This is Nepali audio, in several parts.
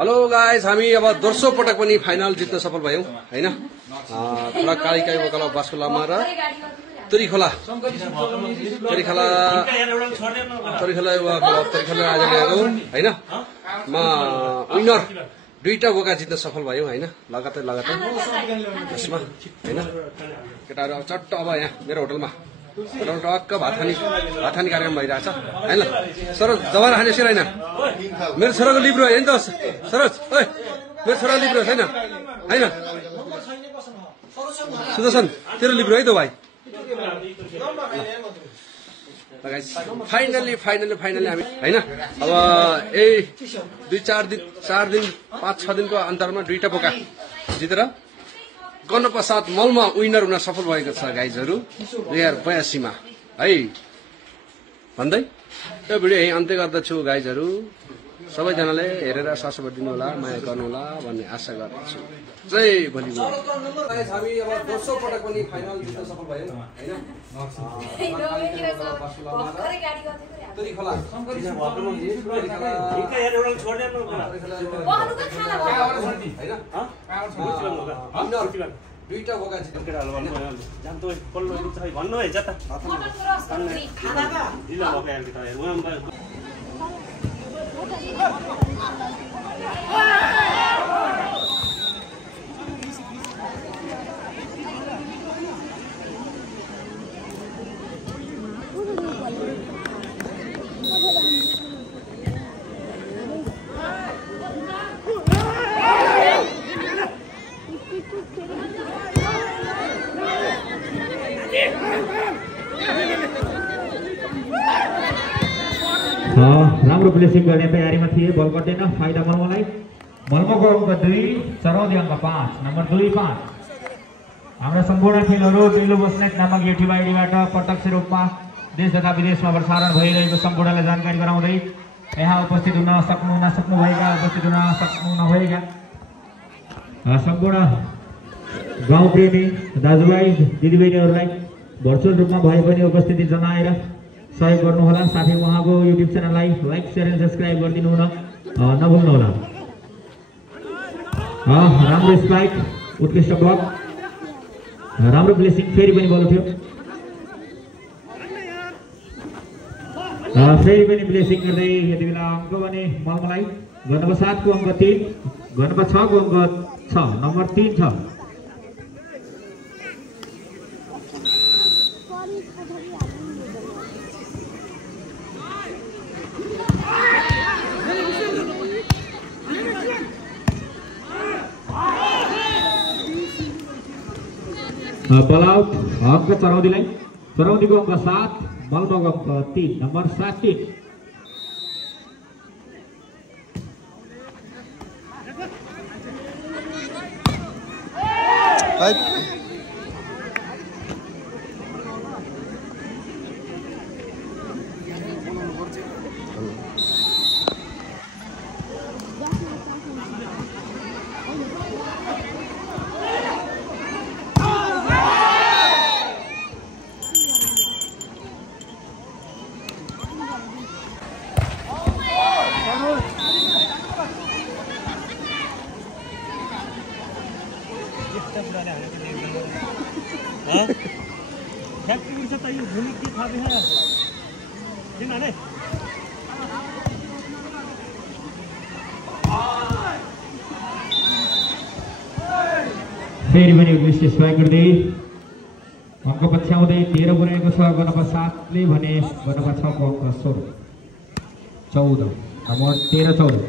हेलो गाइस, हामी अब दोस्रो पटक पनि फाइनल जित्न सफल भयौं हैन। थोडा कालीकाई वकाल बास्कुलामा र तोरीखोला आज ल्याएको हैन। म विनर दुईटा बोका जित्न सफल भयौं हैन। लगातार यसमा हैन। केटाहरु अब चट्ट अब यहाँ मेरो होटलमा टक्क भात खाने कार्यक्रम भइरहेछ हैन। सरोज जवान खाने छैन मेरो छोराको लिब्रो हैन त सरोज, ओइ मेरो छोरा लिब्रो छैन हैन। सुदर्शन तेरो लिब्रो है त भाइ। फाइनली हामी हैन। अब यही 2-4 दिन 5-6 दिनको अन्तरमा दुईटा बोका जितेर गणप्रसाद मलमा विनर हुन सफल भएको छ गाइजहरु 2082 मा है भन्दै यो भिडियो यही अन्त्य गर्दछु गाइजहरु। सबैजनाले हेरेर साथ दिनु होला, माया गर्नु होला भन्ने आशा गर्दछु। जय भोलि गाइस, हामी अब दोस्रो पटक पनि फाइनल जित्न सफल भयौं हैन। तोरीखोला दुईटा बोका भन्नु है जता राम्रो प्लेसिङ गर्ने तयारीमा थिए। बल कटेन, फाइदा मल्मलाई। मल्मको अङ्क 2, चरौदी अङ्क 5, नम्बर 2-5। हाम्रा सम्पूर्ण खेलहरू बेलु बस्नेत नामक युट्युब आइडीबाट प्रत्यक्ष रूपमा देश तथा विदेशमा प्रसारण भइरहेको सम्पूर्णलाई जानकारी गराउँदै यहाँ उपस्थित हुन सक्नुभएका उपस्थित हुन सक्नुभएका सम्पूर्ण गाउँप्रेमी दाजुभाइ दिदीबहिनीहरूलाई भर्चुअल रूपमा भए पनि उपस्थिति जनाएर सहयोग गर्नुहोला। साथै उहाँको युट्युब च्यानललाई लाइक, शेयर एन्ड सब्स्क्राइब गरिदिनु हुन नभुल्नुहोला। राम्रो स्पाइक, उत्कृष्ट ब्लक, राम्रो प्लेसिङ, फेरि पनि बल थियो। फेरि पनि प्लेसिङ गर्दै यति बेला अङ्क भने मलमलाई गणप 7 को अङ्क 3, गणप 6 को अङ्क 6, नम्बर 3 छ। बल आउट अङ्क चरौदीलाई, चरौदीको अङ्क 7, मलमको अङ्क 3, नम्बर 7। फेरि पनि उत्कृष्ट स्ट्राइक गर्दै अङ्क पछ्याउँदै 13 बनाएको छ गणप 7ले भने गणप 6 को अङ्क 16, 14, नम्बर 13-14।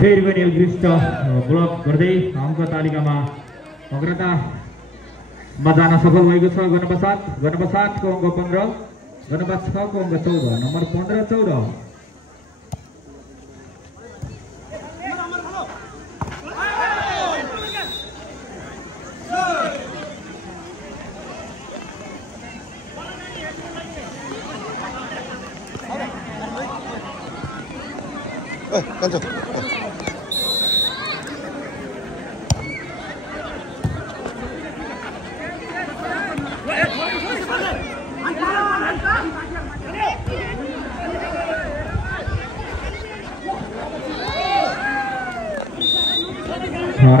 फेरि पनि उत्कृष्ट ब्लक गर्दै अङ्क तालिकामा अग्रतामा जान सफल भएको छ। गणप्रसादको अङ्क 15, गणप्रसाद 6 को अङ्क 14, नम्बर 15-14। 간죠.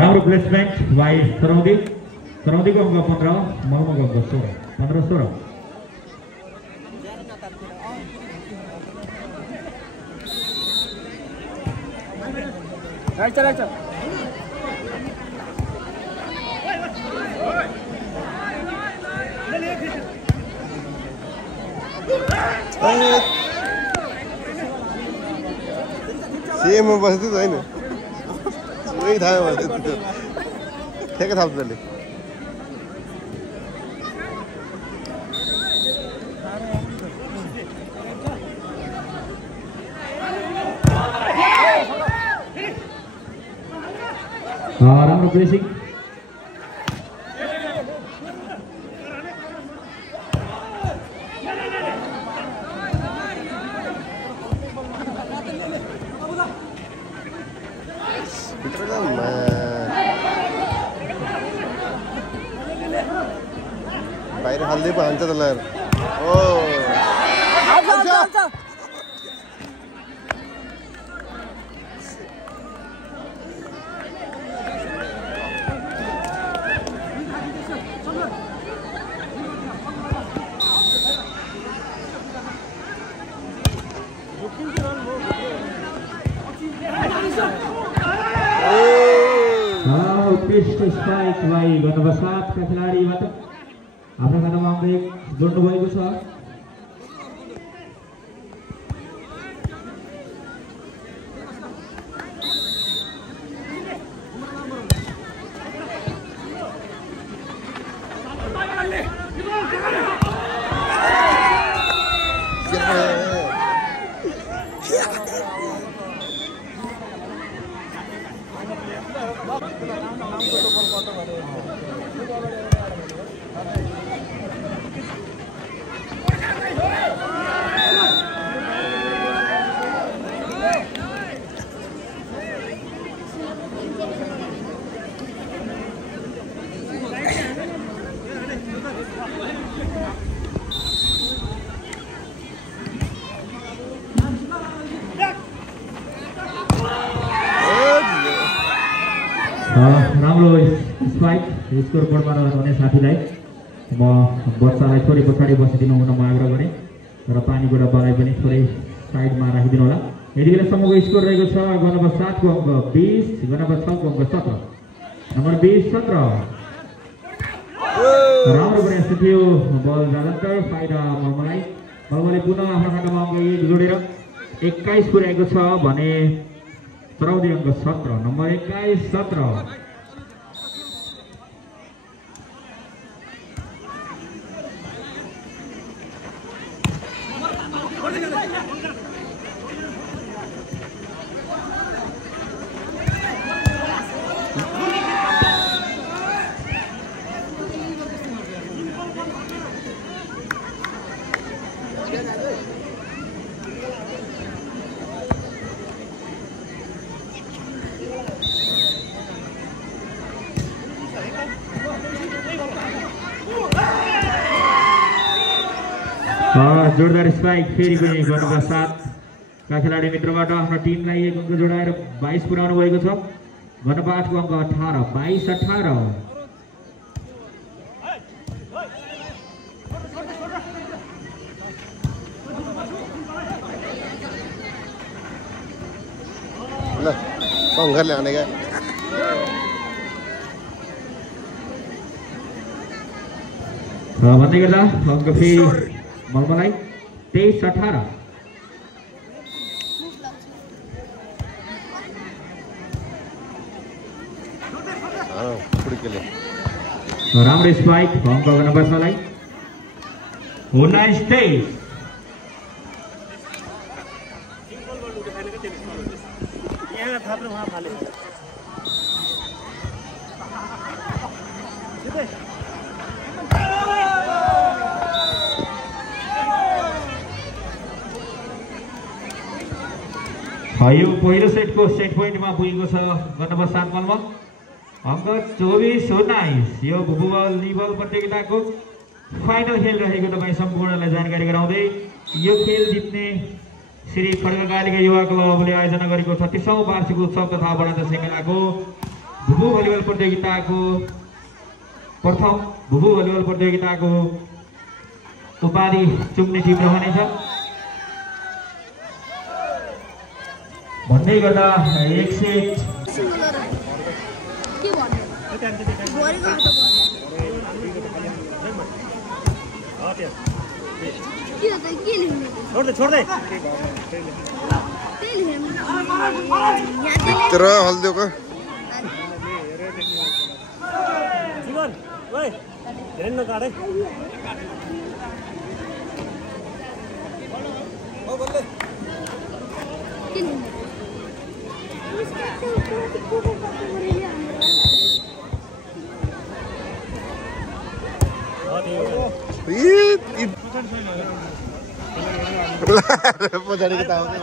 राम्रो प्लेसमेन्ट वाइ सरौदीको अङ्क 15, मलमाको अङ्क 16, 15-16। Right. सीएममा बस्दै छैन उही थाहा भयो त्यो ठेका थाप्छ त्यसले राम्रो प्लेसिङ बाहिर हाल्दै पो हान्छ त्यसलाई ओ उत्कृष्ट स्ट्राइक भाइ नम्बर 7 का खेलाडीबाट आफ्नो खातामा अङ्क 1 जोड्नु भएको छ। राम्रो स्पाइक स्कोर बोर्डमा रहने साथीलाई म बच्चालाई थोरै पछाडि बसिदिनु हुन म आग्रह गरेँ र पानीको डब्बालाई पनि थोरै साइडमा राखिदिनु होला। यति बेलासम्मको स्कोर रहेको छ नम्बर 7 को अङ्क 20, नम्बर 6 को अङ्क 17, नम्बर 20-17। राम्रो प्रयास थियो बल जालन्तर फाइदा मलमलाई मलमले पुनः आफ्नो खातामा अङ्क 1 जोडेर 21 पुर्याएको छ भने सरौदी अङ्क 17, नम्बर 21-17। जोरदार स्पाइक फेरि पनि नम्बर 7 का खेलाडी मित्रबाट आफ्नो टिमलाई 1 अङ्क जोडाएर 22 पुर्याउनु भएको छ। नम्बर 8 को अङ्क 18, 22-18। ल सँगले हानेका भन्दै गर्दा अङ्क फेरि मलमलाई 23-18। फुड्केले राम्रो स्पाइक अङ्क गर्न बस्नलाई हो नाइस टेक यो पहिलो सेटको सेट पोइन्टमा पुगेको छ गणपत 7 मलमा अङ्क 24 हो नाइस यो भुबल निबल प्रतियोगिताको फाइनल खेल रहेको तपाईँ सम्पूर्णलाई जानकारी गराउँदै यो खेल जित्ने श्री खड्गकालीका युवा क्लबले आयोजना गरेको 36औं वार्षिक उत्सव तथा वडादश मेलाको भुबु भलिबल प्रतियोगिताको उपाधि चुक्ने टिम रहनेछ भन्दै गर्दा एक सेट भित्र हल्दियो का पछाडि के ताउ के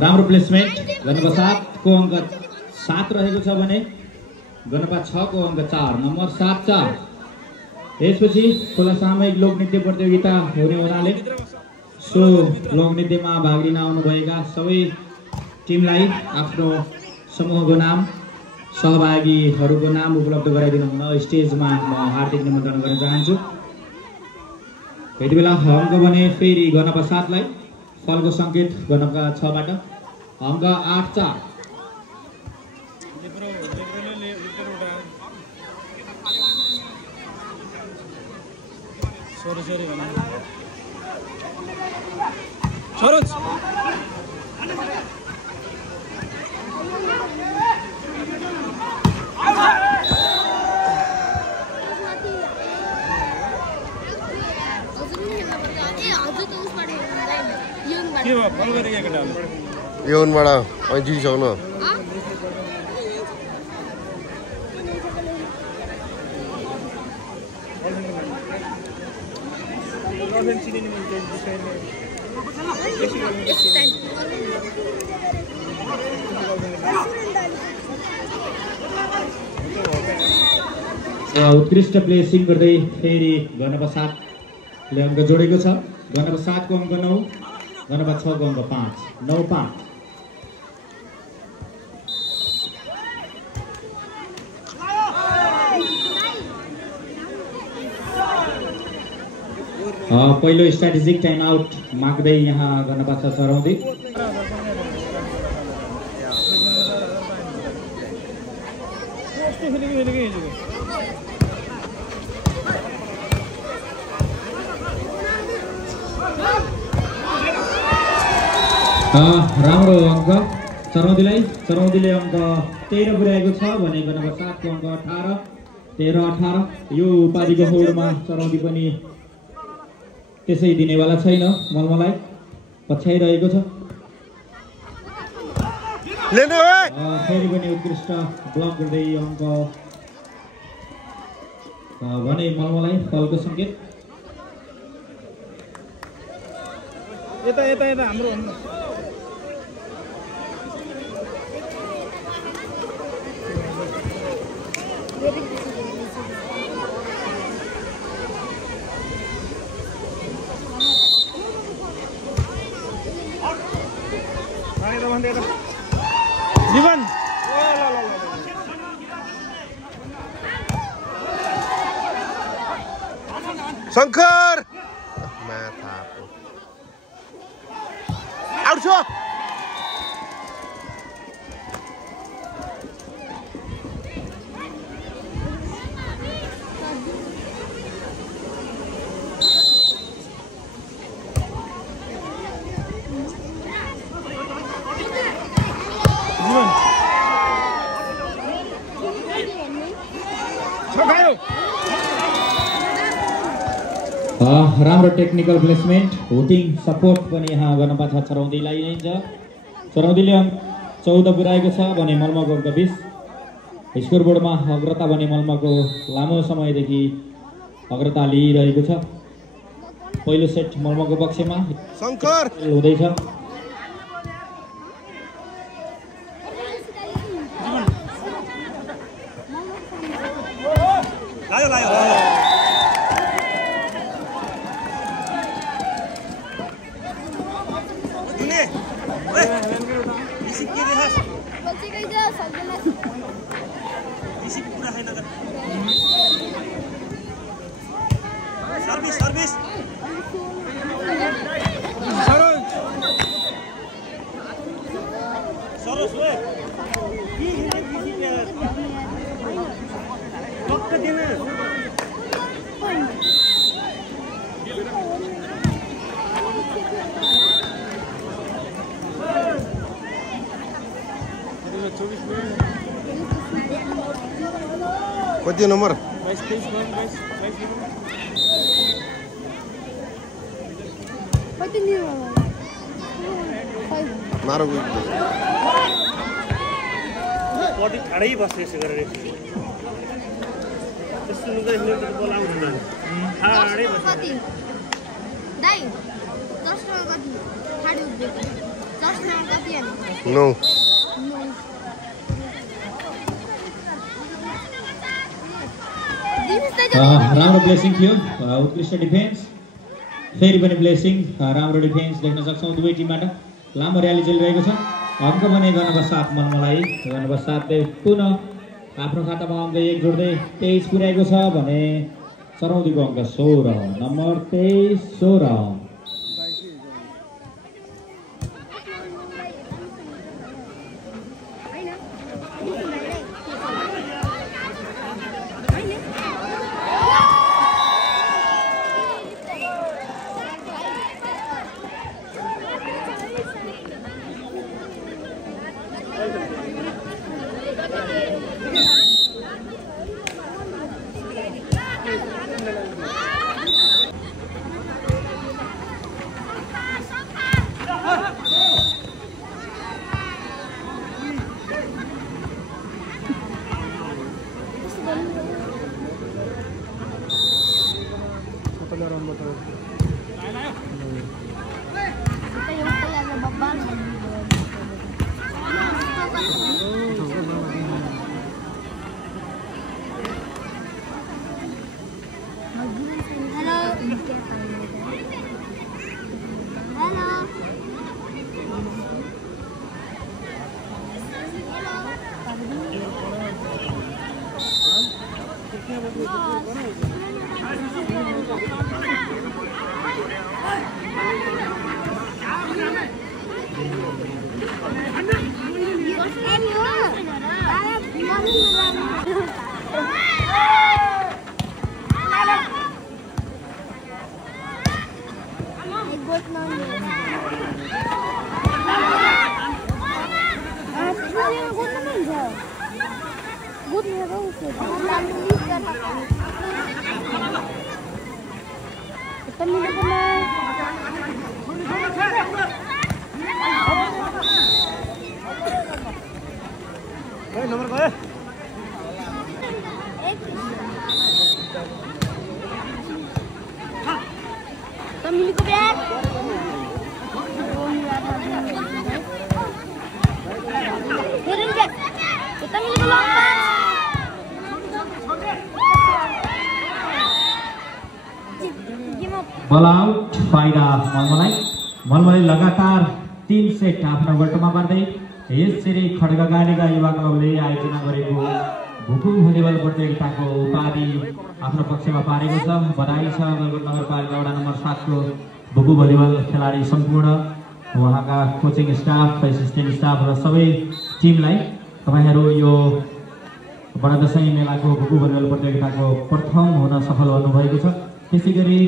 राम्रो प्लेसमेन्ट गणपत 7 को अङ्क 7 रहेको छ भने गणपत 6 को अङ्क 4 नम्बर 7-4 यसपछि खोला सामूहिक लोकनृत्य प्रतियोगिता हुने हुनाले सो लोकनृत्यमा भाग लिन आउनुभएका सबै टिमलाई आफ्नो समूहको नाम सहभागीहरूको नाम उपलब्ध गराइदिनु हुन स्टेजमा म हार्दिक निमन्त्रण गर्न चाहन्छु यति बेला अङ्क भने फेरि गणपत 7 लाई फलको संकेत गणपत 6 बाट अङ्क 8-4 यो उनबाट अनि जितिसक्नु उत्कृष्ट प्लेसिङ गर्दै फेरि गणपत 7 ले अङ्क जोडेको छ गणपत 7 को अङ्क 9 गणपत 6 को अङ्क 5 9-5 पहिलो स्ट्राटेजिक टाइम आउट माग्दै यहाँ गणपत 6 सराउँदै राम्रो अङ्क चरौदीले अङ्क 13 पुर्याएको छ भने गणपत 7 को अङ्क 13-18 यो उपाधिको होडमा चरौदी पनि त्यसै दिनेवाला छैन मलमलाई पछ्याइरहेको छ फेरि पनि उत्कृष्ट ब्लक गर्दै अङ्क भने मलमलाई फलको संकेत यता हाम्रो जीवन शङ्कर आउट छ राम्रो टेक्निकल प्लेसमेन्ट हुटिङ सपोर्ट पनि यहाँ गर्न पाछ चरौदीलाई नै छ। चरौदीले अङ्क 14 पुर्याएको छ भने मल्मको अङ्क 20। स्कोरबोर्डमा अग्रता भने मल्मको लामो समयदेखि अग्रता लिइरहेको छ। पहिलो सेट मल्मको पक्षमा शंकर हुँदैछ। कति नम्बर मारो बडी ठाडै बस्छ यसो गरेर त्यस्तो लुगा हेर्नु बोल आउँदैन ठाडै बस्छ दाइ 10 नम्बर कति ठाडै उभिएको 10 नम्बर कति अनि 9 राम्रो प्लेसिङ थियो उत्कृष्ट डिफेन्स फेरि पनि प्लेसिङ राम्रो डिफेन्स देख्न सक्छौँ दुवै टिमबाट लामो र्याली चलिरहेको छ अङ्क भने गर्न 7 मल्मलाई गर्न 7ले पुनः आफ्नो खातामा अङ्क 1 जोड्दै 23 पुर्याएको छ भने चरौदीको अङ्क 16 नम्बर 23 16 बल आउट फाइदा मल्मलाई लगातार 3 सेट आफ्नो गोल्टमा पार्दै यसरी खड्गगाडीका युवा क्लबले आयोजना गरेको भुकु भलिबल प्रतियोगिताको उपाधि आफ्नो पक्षमा पारेको छ। बधाई छ गलकुट नगरपालिका वडा नम्बर 7 को भुकु भलिबल खेलाडी सम्पूर्ण उहाँका कोचिङ स्टाफ एसिस्टेन्ट स्टाफ र सबै टिमलाई। तपाईहरु यो बडा दशैं मेलाको भुकु भलिबल प्रतियोगिताको प्रथम हुन सफल हुनुभएको छ। त्यसैगरी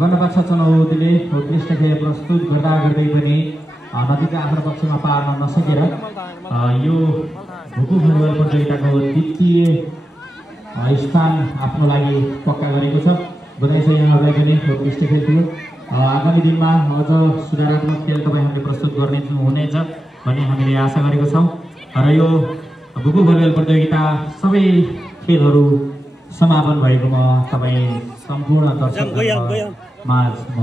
गणपक्ष चनौतीले उत्कृष्ट खेल प्रस्तुत गर्दा गर्दै पनि नदीका आफ्नो पक्षमा पार्न नसकेर यो भुकु भलिबल प्रतियोगिताको द्वितीय स्थान आफ्नो लागि पक्का गरेको छ। बधाई छ यहाँहरूलाई पनि उत्कृष्ट खेल थियो। आगामी दिनमा अझ सुधारात्मक खेल तपाईँहरूले प्रस्तुत गर्ने हुनेछ भन्ने हामीले आशा गरेको छौँ र यो बुकु भलिबल प्रतियोगिता सबै खेलहरू समापन भएकोमा तपाईँ सम्पूर्ण दर्शकहरूमा म